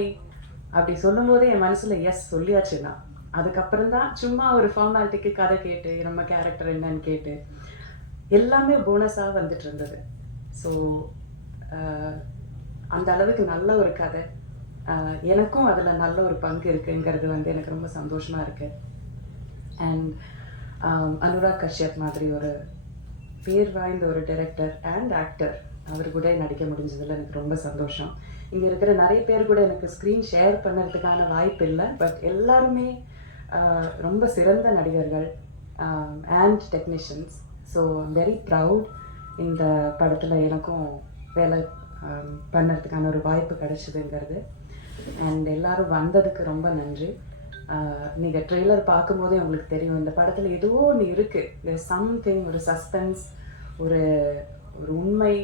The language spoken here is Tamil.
உண்மை அப்படி சொல்லும்போதே என் மனசில் எஸ் சொல்லியாச்சுன்னா அதுக்கப்புறம் தான் சும்மா ஒரு ஃபார்மாலிட்டிக்கு கதை கேட்டு நம்ம கேரக்டர் என்னன்னு கேட்டு எல்லாமே போனஸாக வந்துட்டு இருந்தது. ஸோ அந்த அளவுக்கு நல்ல ஒரு கதை, எனக்கும் அதில் நல்ல ஒரு பங்கு இருக்குங்கிறது வந்து எனக்கு ரொம்ப சந்தோஷமாக இருக்குது. அண்ட் அனுராக் கஷ்யப் மாதிரி ஒரு பேர் வாய்ந்த ஒரு டைரக்டர் அண்ட் ஆக்டர் அவர் கூட நடிக்க முடிஞ்சதில் எனக்கு ரொம்ப சந்தோஷம். இங்கே இருக்கிற நிறைய பேர் கூட எனக்கு ஸ்க்ரீன் ஷேர் பண்ணுறதுக்கான வாய்ப்பு இல்லை, பட் எல்லாருமே ரொம்ப சிறந்த நடிகர்கள் and technicians. So I'm very proud இந்த படத்தில் எனக்கும் வேலை பண்ணுறதுக்கான ஒரு வாய்ப்பு கிடைச்சிதுங்கிறது. அண்ட் எல்லோரும் வந்ததுக்கு ரொம்ப நன்றி. நீங்கள் ட்ரெய்லர் பார்க்கும்போதே உங்களுக்கு தெரியும் இந்த படத்தில் ஏதோ ஒன்று இருக்குது, சம்திங், ஒரு சஸ்பென்ஸ், ஒரு ஒரு உண்மை,